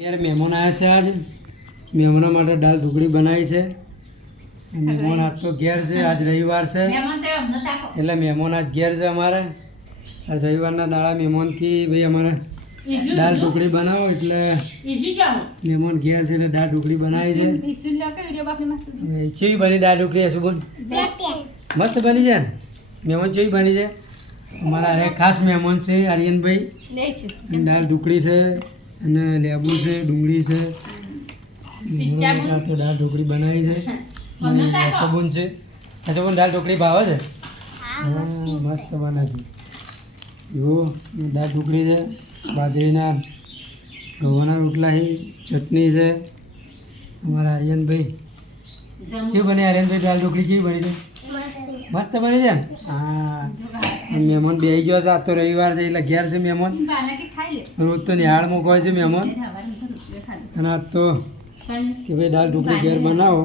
यार मेहमान आया છે આજ મહેમાનો માટે દાળ ઢોકળી બનાવી છે મહેમાન આજ તો ઘેર છે આજ રવિવાર છે એટલે મહેમાન આજ ઘેર છે અમારે આજ રવિવારના દાડા મહેમાનથી ભાઈ અમારે દાળ ઢોકળી બનાવો એટલે મહેમાન ઘેર છે એટલે દાળ ઢોકળી બનાવી છે કેવી બની દાળ ઢોકળી શું બોલ મસ્ત બની છે ને મહેમાન કેવી બની છે અમારા અરે ખાસ મહેમાન છે આર્યનભાઈ દાળ ઢોકળી છે અને લેબુ છે ડુંગળી છે તો દાળ ઢોકળી બનાવી છે સબૂન છે સબૂન દાળ ઢોકળી ભાવે છે હા મસ્ત બને છે જુઓ દાળ ઢોકળી છે બાજરીના ઘઉંના રોટલા છે ચટણી છે અમારા આર્યનભાઈ કેવી બની આર્યનભાઈ દાળ ઢોકળી કેવી બની છે મસ્ત બની છે ને હા મહેમાન બેસી ગયો છે આ તો રવિવાર છે એટલે ઘેર છે મહેમાન રોજ તો નિહાળ મૂકવાય છે મહેમાન અને આજ તો કે ભાઈ દાળ ઢોકળી ઘેર બનાવો